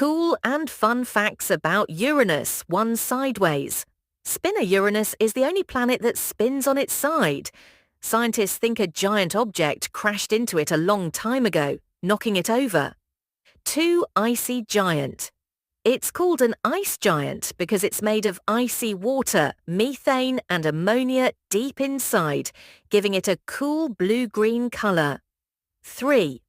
Cool and fun facts about Uranus, one sideways. Spinner Uranus is the only planet that spins on its side. Scientists think a giant object crashed into it a long time ago, knocking it over. 2. Icy giant. It's called an ice giant because it's made of icy water, methane and ammonia deep inside, giving it a cool blue-green color. 3.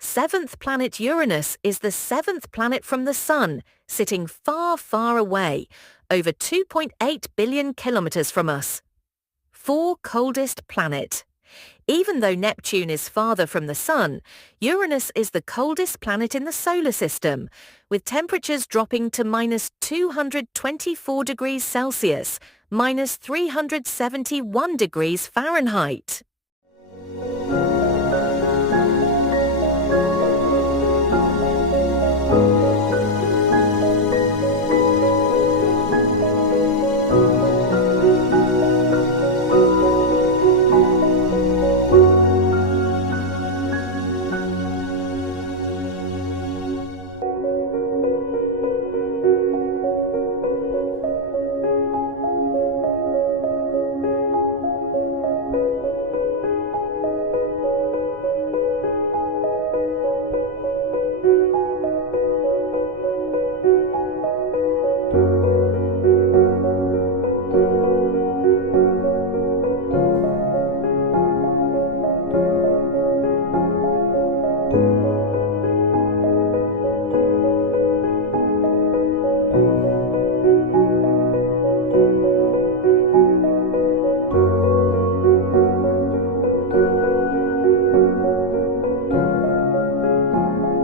Seventh planet Uranus is the seventh planet from the Sun, sitting far, far away, over 2.8 billion kilometers from us. 4. Coldest planet. Even though Neptune is farther from the Sun, Uranus is the coldest planet in the solar system, with temperatures dropping to minus 224 degrees Celsius, minus 371 degrees Fahrenheit.